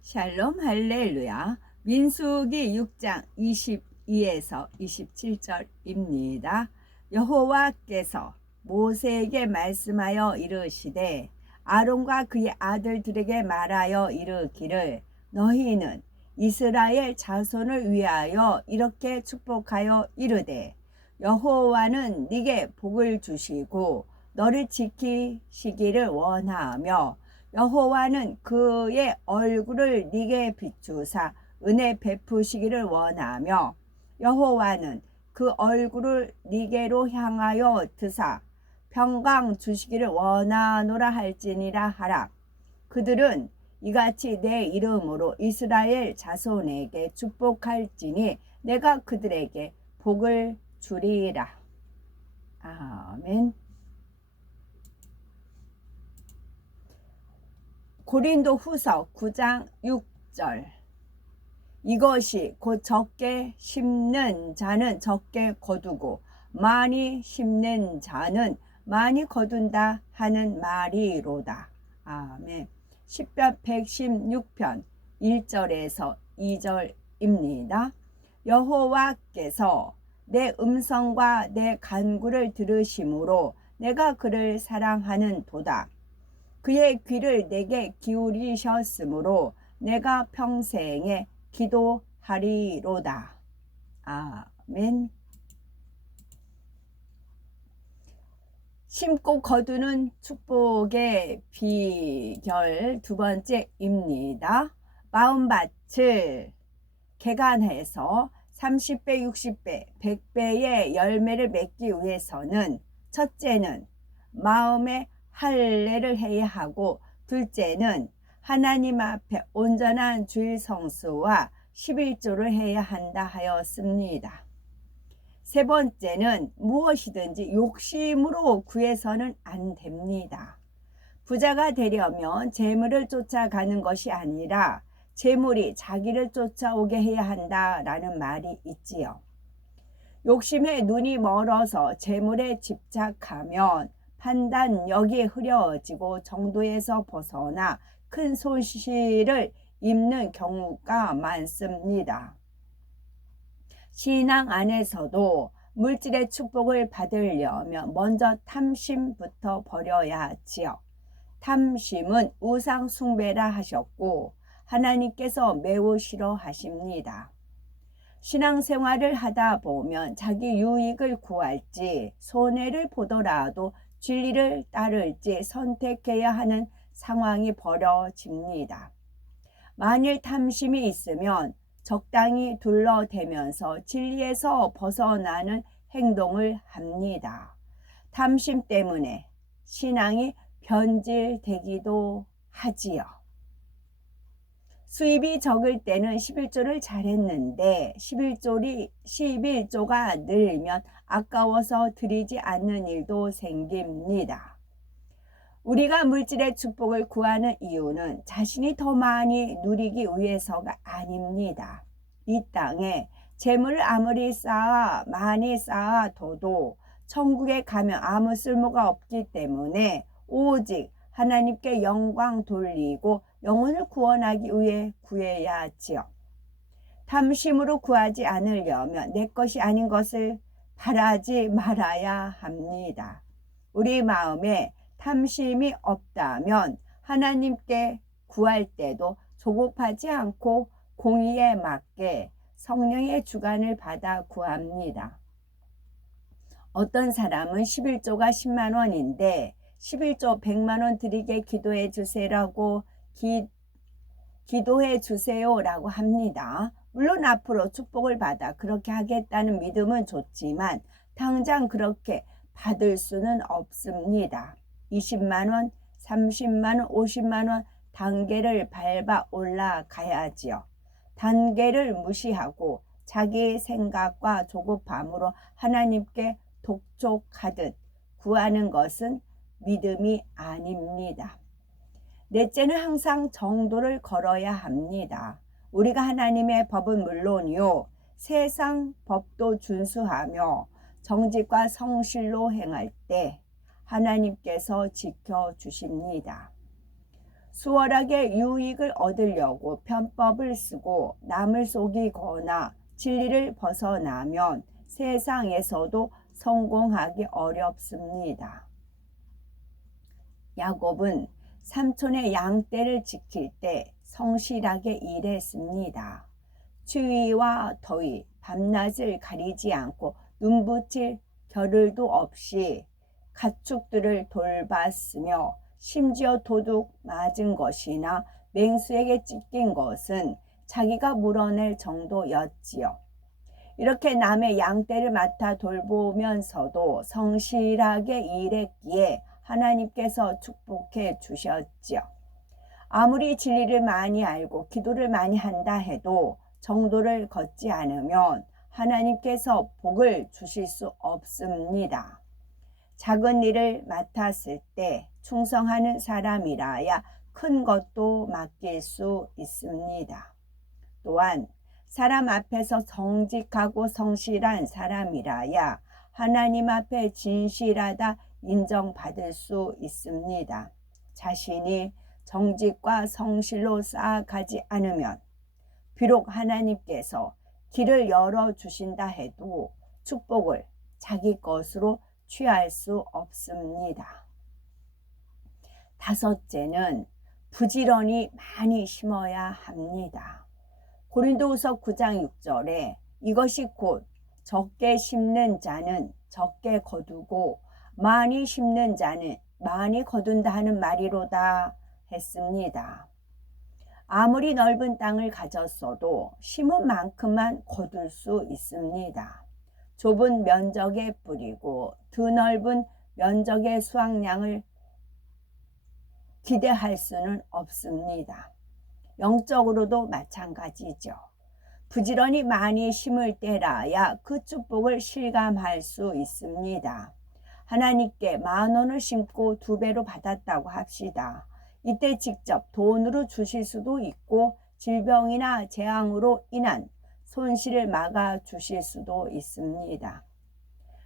샬롬 할렐루야. 민수기 6장 22에서 27절입니다. 여호와께서 모세에게 말씀하여 이르시되 아론과 그의 아들들에게 말하여 이르기를 너희는 이스라엘 자손을 위하여 이렇게 축복하여 이르되 여호와는 네게 복을 주시고 너를 지키시기를 원하며 여호와는 그의 얼굴을 네게 비추사 은혜 베푸시기를 원하며 여호와는 그 얼굴을 네게로 향하여 드사 평강 주시기를 원하노라 할지니라 하라. 그들은 이같이 내 이름으로 이스라엘 자손에게 축복할지니 내가 그들에게 복을 주리라. 아멘. 고린도 후서 9장 6절. 이것이 곧 적게 심는 자는 적게 거두고 많이 심는 자는 많이 거둔다 하는 말이로다. 아멘. 시편 116편 1절에서 2절입니다. 여호와께서 내 음성과 내 간구를 들으심으로 내가 그를 사랑하는 도다. 그의 귀를 내게 기울이셨으므로 내가 평생에 기도하리로다. 아멘. 심고 거두는 축복의 비결 두 번째입니다. 마음밭을 개간해서 30배, 60배, 100배의 열매를 맺기 위해서는 첫째는 마음의 할례를 해야 하고 둘째는 하나님 앞에 온전한 주일 성수와 11조를 해야 한다 하였습니다. 세 번째는 무엇이든지 욕심으로 구해서는 안 됩니다. 부자가 되려면 재물을 쫓아가는 것이 아니라 재물이 자기를 쫓아오게 해야 한다라는 말이 있지요. 욕심에 눈이 멀어서 재물에 집착하면 판단력이 흐려지고 정도에서 벗어나 큰 손실을 입는 경우가 많습니다. 신앙 안에서도 물질의 축복을 받으려면 먼저 탐심부터 버려야 하지요. 탐심은 우상 숭배라 하셨고 하나님께서 매우 싫어하십니다. 신앙생활을 하다 보면 자기 유익을 구할지 손해를 보더라도 진리를 따를지 선택해야 하는 상황이 벌어집니다. 만일 탐심이 있으면 적당히 둘러대면서 진리에서 벗어나는 행동을 합니다. 탐심 때문에 신앙이 변질되기도 하지요. 수입이 적을 때는 11조를 잘했는데 11조가 늘면 아까워서 드리지 않는 일도 생깁니다. 우리가 물질의 축복을 구하는 이유는 자신이 더 많이 누리기 위해서가 아닙니다. 이 땅에 재물을 아무리 많이 쌓아둬도 천국에 가면 아무 쓸모가 없기 때문에 오직 하나님께 영광 돌리고 영혼을 구원하기 위해 구해야 하지요. 탐심으로 구하지 않으려면 내 것이 아닌 것을 바라지 말아야 합니다. 우리 마음에 탐심이 없다면 하나님께 구할 때도 조급하지 않고 공의에 맞게 성령의 주관을 받아 구합니다. 어떤 사람은 11조가 10만 원인데 11조 100만 원 드리게 기도해 주세요라고 기도해 주세요라고 합니다. 물론 앞으로 축복을 받아 그렇게 하겠다는 믿음은 좋지만 당장 그렇게 받을 수는 없습니다. 20만 원, 30만 원, 50만 원 단계를 밟아 올라가야지요. 단계를 무시하고 자기 생각과 조급함으로 하나님께 독촉하듯 구하는 것은 믿음이 아닙니다. 넷째는 항상 정도를 걸어야 합니다. 우리가 하나님의 법은 물론이요 세상 법도 준수하며 정직과 성실로 행할 때 하나님께서 지켜주십니다. 수월하게 유익을 얻으려고 편법을 쓰고 남을 속이거나 진리를 벗어나면 세상에서도 성공하기 어렵습니다. 야곱은 삼촌의 양떼를 지킬 때 성실하게 일했습니다. 추위와 더위, 밤낮을 가리지 않고 눈붙일 겨를도 없이 가축들을 돌봤으며 심지어 도둑 맞은 것이나 맹수에게 찢긴 것은 자기가 물어낼 정도였지요. 이렇게 남의 양떼를 맡아 돌보면서도 성실하게 일했기에 하나님께서 축복해 주셨지요. 아무리 진리를 많이 알고 기도를 많이 한다 해도 정도를 걷지 않으면 하나님께서 복을 주실 수 없습니다. 작은 일을 맡았을 때 충성하는 사람이라야 큰 것도 맡길 수 있습니다. 또한 사람 앞에서 정직하고 성실한 사람이라야 하나님 앞에 진실하다 인정받을 수 있습니다. 자신이 정직과 성실로 쌓아가지 않으면 비록 하나님께서 길을 열어주신다 해도 축복을 자기 것으로 취할 수 없습니다. 다섯째는 부지런히 많이 심어야 합니다. 고린도후서 9장 6절에 이것이 곧 적게 심는 자는 적게 거두고 많이 심는 자는 많이 거둔다 하는 말이로다 했습니다. 아무리 넓은 땅을 가졌어도 심은 만큼만 거둘 수 있습니다. 좁은 면적에 뿌리고 드넓은 면적의 수확량을 기대할 수는 없습니다. 영적으로도 마찬가지죠. 부지런히 많이 심을 때라야 그 축복을 실감할 수 있습니다. 하나님께 10,000원을 심고 2배로 받았다고 합시다. 이때 직접 돈으로 주실 수도 있고 질병이나 재앙으로 인한 손실을 막아 주실 수도 있습니다.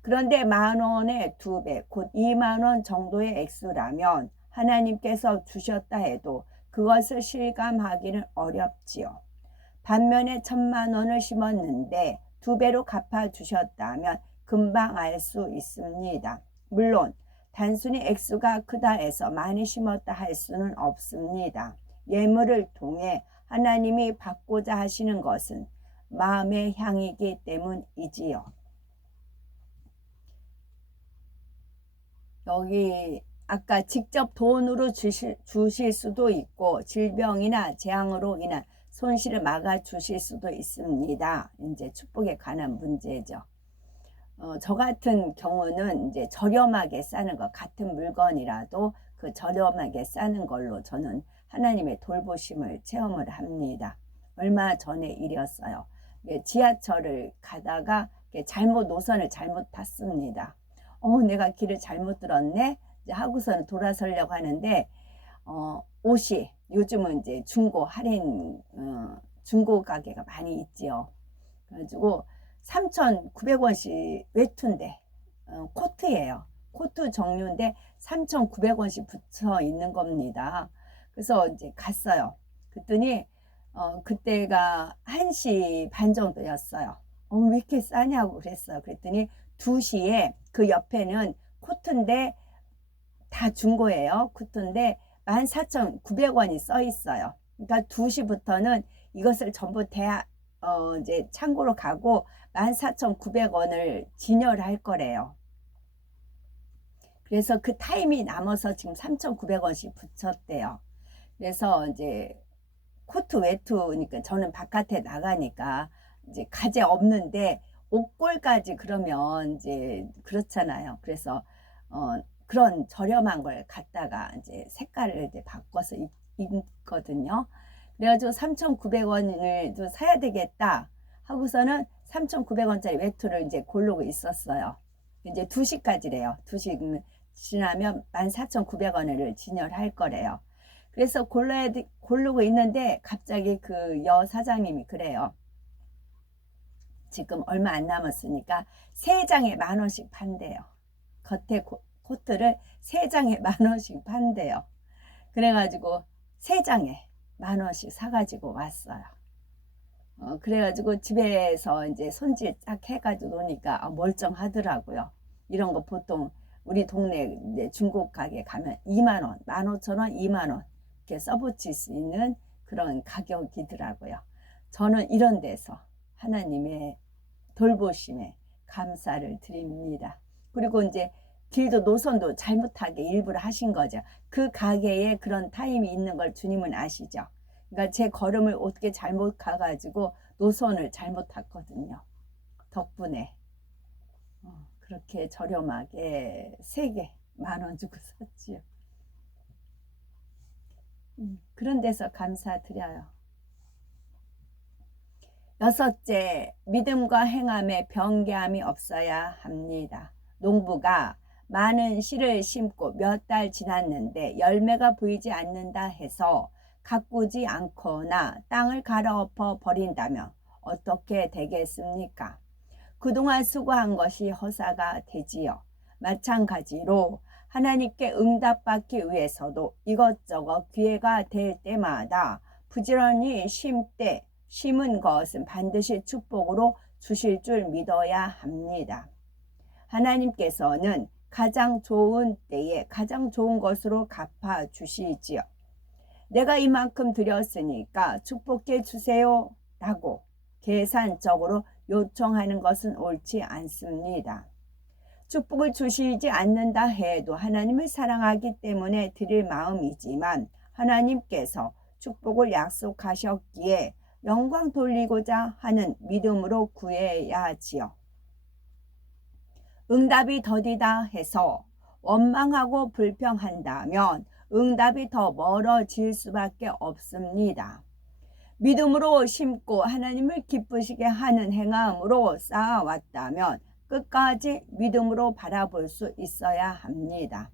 그런데 10,000원의 2배, 곧 20,000원 정도의 액수라면 하나님께서 주셨다 해도 그것을 실감하기는 어렵지요. 반면에 1,000,000원을 심었는데 2배로 갚아주셨다면 금방 알 수 있습니다. 물론 단순히 액수가 크다 해서 많이 심었다 할 수는 없습니다. 예물을 통해 하나님이 받고자 하시는 것은 마음의 향이기 때문이지요. 여기 아까 직접 돈으로 주실 수도 있고 질병이나 재앙으로 인한 손실을 막아 주실 수도 있습니다. 이제 축복에 관한 문제죠. 저 같은 경우는 이제 저렴하게 싸는 것, 같은 물건이라도 그 저렴하게 싸는 걸로 저는 하나님의 돌보심을 체험을 합니다. 얼마 전에 일이었어요. 지하철을 가다가 노선을 잘못 탔습니다. 내가 길을 잘못 들었네 하고서는 돌아서려고 하는데 옷이 요즘은 이제 중고 할인 중고 가게가 많이 있지요. 그래가지고 3,900원씩 외투인데 코트예요. 코트 종류인데 3,900원씩 붙여 있는 겁니다. 그래서 이제 갔어요. 그랬더니 그때가 1시 반 정도였어요. 왜 이렇게 싸냐고 그랬어요. 그랬더니 2시에 그 옆에는 코트인데 다 중고예요. 코트인데 14,900원이 써 있어요. 그러니까 2시부터는 이것을 전부 이제 창고로 가고 14,900원을 진열할 거래요. 그래서 그 타임이 남아서 지금 3,900원씩 붙였대요. 그래서 이제 코트 외투니까 저는 바깥에 나가니까 이제 가재 없는데 옷걸까지 그러면 이제 그렇잖아요. 그래서 그런 저렴한 걸 갖다가 이제 색깔을 이제 바꿔서 입거든요. 그래가지고 3,900원을 좀 사야 되겠다 하고서는 3,900원짜리 외투를 이제 고르고 있었어요. 이제 2시까지래요. 2시 지나면 14,900원을 진열할 거래요. 그래서 고르고 있는데 갑자기 그 여사장님이 그래요. 지금 얼마 안 남았으니까 3장에 10,000원씩 판대요. 겉에 코트를 3장에 10,000원씩 판대요. 그래가지고 3장에 10,000원씩 사가지고 왔어요. 그래가지고 집에서 이제 손질 딱 해가지고 노니까 멀쩡하더라고요. 이런 거 보통 우리 동네 이제 중고 가게 가면 20,000원, 15,000원, 20,000원 이렇게 써붙일 수 있는 그런 가격이더라고요. 저는 이런 데서 하나님의 돌보심에 감사를 드립니다. 그리고 이제 길도 노선도 잘못하게 일부러 하신 거죠. 그 가게에 그런 타임이 있는 걸 주님은 아시죠. 그러니까 제 걸음을 어떻게 잘못 가가지고 노선을 잘못 탔거든요. 덕분에 그렇게 저렴하게 3개 10,000원 주고 샀지요. 그런 데서 감사드려요. 6째, 믿음과 행함에 변개함이 없어야 합니다. 농부가 많은 씨를 심고 몇 달 지났는데 열매가 보이지 않는다 해서 가꾸지 않거나 땅을 갈아엎어 버린다면 어떻게 되겠습니까? 그동안 수고한 것이 허사가 되지요. 마찬가지로 하나님께 응답받기 위해서도 이것저것 기회가 될 때마다 부지런히 심은 것은 반드시 축복으로 주실 줄 믿어야 합니다. 하나님께서는 가장 좋은 때에 가장 좋은 것으로 갚아 주시지요. 내가 이만큼 드렸으니까 축복해 주세요 라고 계산적으로 요청하는 것은 옳지 않습니다. 축복을 주시지 않는다 해도 하나님을 사랑하기 때문에 드릴 마음이지만 하나님께서 축복을 약속하셨기에 영광 돌리고자 하는 믿음으로 구해야지요. 응답이 더디다 해서 원망하고 불평한다면 응답이 더 멀어질 수밖에 없습니다. 믿음으로 심고 하나님을 기쁘시게 하는 행함으로 쌓아왔다면 끝까지 믿음으로 바라볼 수 있어야 합니다.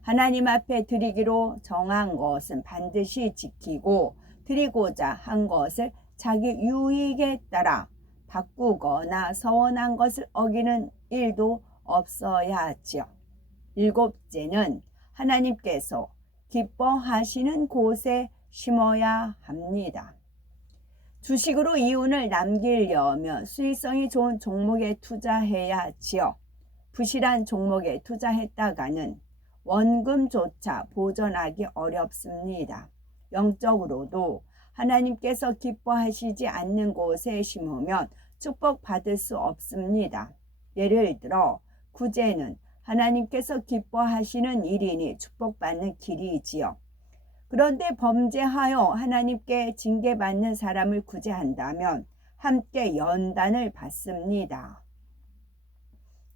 하나님 앞에 드리기로 정한 것은 반드시 지키고 드리고자 한 것을 자기 유익에 따라 바꾸거나 서원한 것을 어기는 일도 없어야 하지요. 7째는 하나님께서 기뻐하시는 곳에 심어야 합니다. 주식으로 이윤을 남기려면 수익성이 좋은 종목에 투자해야 하지요. 부실한 종목에 투자했다가는 원금조차 보전하기 어렵습니다. 영적으로도 하나님께서 기뻐하시지 않는 곳에 심으면 축복받을 수 없습니다. 예를 들어 구제는 하나님께서 기뻐하시는 일이니 축복받는 길이지요. 그런데 범죄하여 하나님께 징계받는 사람을 구제한다면 함께 연단을 받습니다.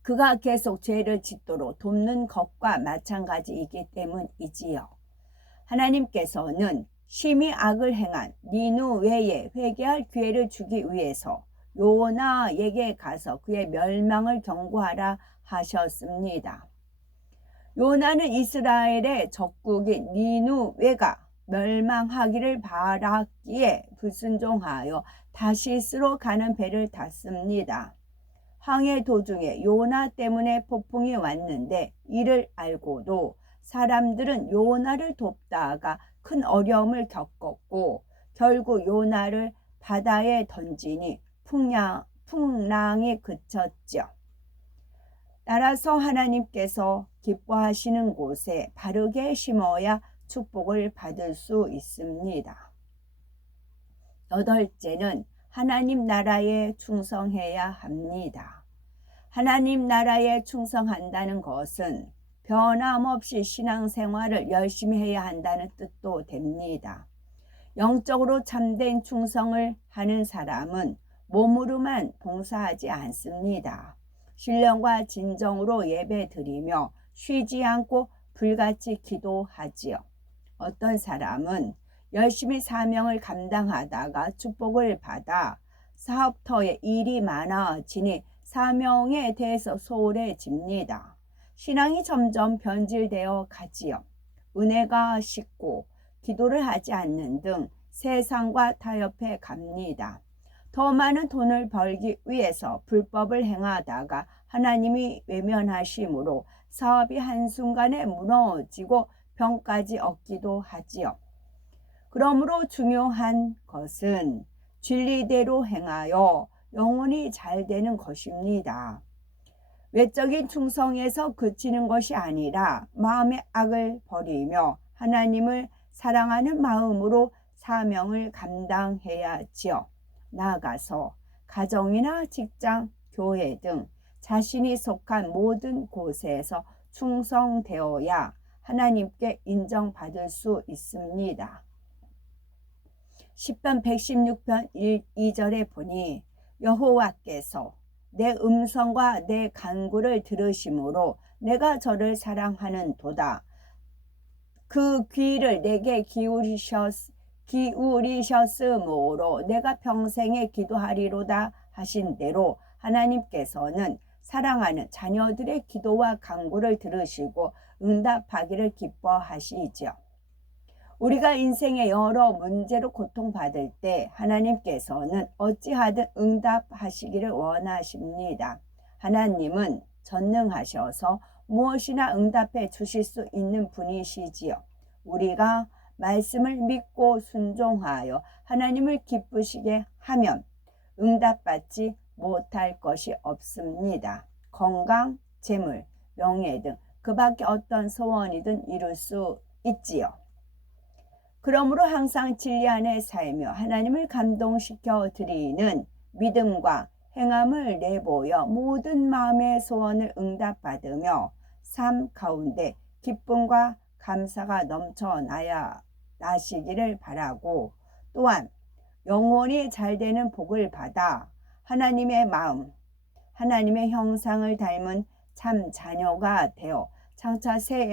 그가 계속 죄를 짓도록 돕는 것과 마찬가지이기 때문이지요. 하나님께서는 심히 악을 행한 니느웨에 회개할 기회를 주기 위해서 요나에게 가서 그의 멸망을 경고하라 하셨습니다. 요나는 이스라엘의 적국인 니느웨가 멸망하기를 바랐기에 불순종하여 다시스로 가는 배를 탔습니다. 항해 도중에 요나 때문에 폭풍이 왔는데 이를 알고도 사람들은 요나를 돕다가 큰 어려움을 겪었고 결국 요나를 바다에 던지니 풍랑이 그쳤죠. 따라서 하나님께서 기뻐하시는 곳에 바르게 심어야 축복을 받을 수 있습니다. 8째는 하나님 나라에 충성해야 합니다. 하나님 나라에 충성한다는 것은 변함없이 신앙생활을 열심히 해야 한다는 뜻도 됩니다. 영적으로 참된 충성을 하는 사람은 몸으로만 봉사하지 않습니다. 신령과 진정으로 예배드리며 쉬지 않고 불같이 기도하지요. 어떤 사람은 열심히 사명을 감당하다가 축복을 받아 사업터에 일이 많아지니 사명에 대해서 소홀해집니다. 신앙이 점점 변질되어 가지요. 은혜가 식고 기도를 하지 않는 등 세상과 타협해 갑니다. 더 많은 돈을 벌기 위해서 불법을 행하다가 하나님이 외면하심으로 사업이 한순간에 무너지고 병까지 얻기도 하지요. 그러므로 중요한 것은 진리대로 행하여 영혼이 잘 되는 것입니다. 외적인 충성에서 그치는 것이 아니라 마음의 악을 버리며 하나님을 사랑하는 마음으로 사명을 감당해야지요. 나아가서 가정이나 직장, 교회 등 자신이 속한 모든 곳에서 충성되어야 하나님께 인정받을 수 있습니다. 시편 116편 2절에 보니 여호와께서 내 음성과 내 간구를 들으심으로 내가 저를 사랑하는도다. 그 귀를 내게 기울이셨으므로 내가 평생에 기도하리로다 하신 대로 하나님께서는 사랑하는 자녀들의 기도와 간구를 들으시고 응답하기를 기뻐하시지요. 우리가 인생의 여러 문제로 고통받을 때 하나님께서는 어찌하든 응답하시기를 원하십니다. 하나님은 전능하셔서 무엇이나 응답해 주실 수 있는 분이시지요. 우리가 말씀을 믿고 순종하여 하나님을 기쁘시게 하면 응답받지 못할 것이 없습니다. 건강, 재물, 명예 등 그 밖에 어떤 소원이든 이룰 수 있지요. 그러므로 항상 진리 안에 살며 하나님을 감동시켜 드리는 믿음과 행함을 내보여 모든 마음의 소원을 응답받으며 삶 가운데 기쁨과 감사가 넘쳐나야 나시기를 바라고, 또한 영혼이 잘 되는 복을 받아 하나님의 마음, 하나님의 형상을 닮은 참 자녀가 되어 장차 새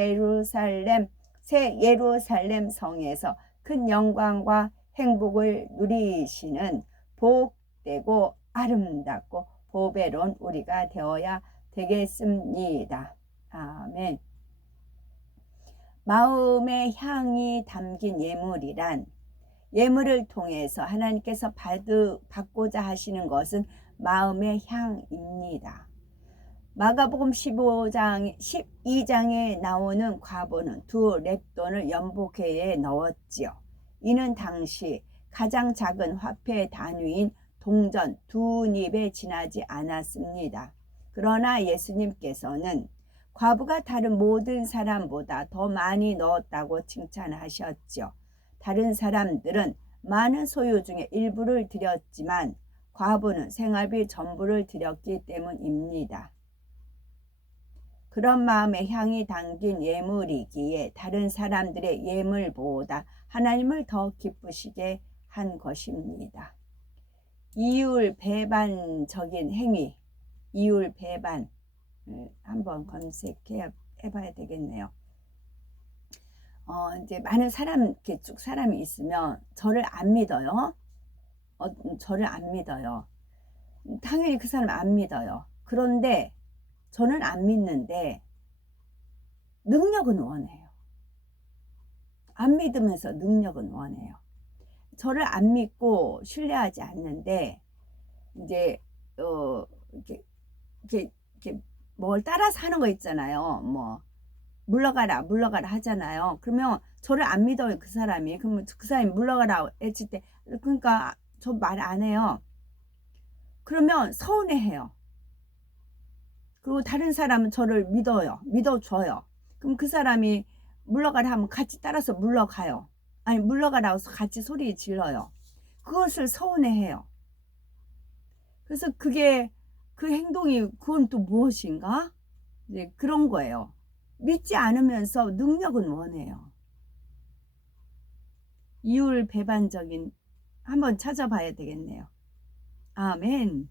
예루살렘 성에서 큰 영광과 행복을 누리시는 복되고 아름답고 보배로운 우리가 되어야 되겠습니다. 아멘. 마음의 향이 담긴 예물이란, 예물을 통해서 하나님께서 받고자 하시는 것은 마음의 향입니다. 마가복음 12장에 나오는 과부는 두 렙돈을 연복회에 넣었지요. 이는 당시 가장 작은 화폐 단위인 동전 2닙에 지나지 않았습니다. 그러나 예수님께서는 과부가 다른 모든 사람보다 더 많이 넣었다고 칭찬하셨죠. 다른 사람들은 많은 소유 중에 일부를 드렸지만 과부는 생활비 전부를 드렸기 때문입니다. 그런 마음의 향이 담긴 예물이기에 다른 사람들의 예물보다 하나님을 더 기쁘시게 한 것입니다. 이율 배반적인 행위, 이율 배반 한번 검색해 봐야 되겠네요. 이제 많은 이렇게 쭉 사람이 있으면 저를 안 믿어요. 저를 안 믿어요. 당연히 그 사람 안 믿어요. 그런데 저는 안 믿는데 능력은 원해요. 안 믿으면서 능력은 원해요. 저를 안 믿고 신뢰하지 않는데 이제 이렇게 뭘 따라서 하는 거 있잖아요. 뭐 물러가라 하잖아요. 그러면 저를 안 믿어요, 그 사람이. 그러면 그 사람이 물러가라 했을 때, 그러니까 저 말 안 해요. 그러면 서운해해요. 그리고 다른 사람은 저를 믿어줘요. 그럼 그 사람이 물러가라 하면 같이 따라서 물러가요. 아니, 물러가라고 같이 소리 질러요. 그것을 서운해해요. 그래서 그 행동이 그건 또 무엇인가? 이제 그런 거예요. 믿지 않으면서 능력은 원해요. 이율 배반적인, 한번 찾아봐야 되겠네요. 아멘.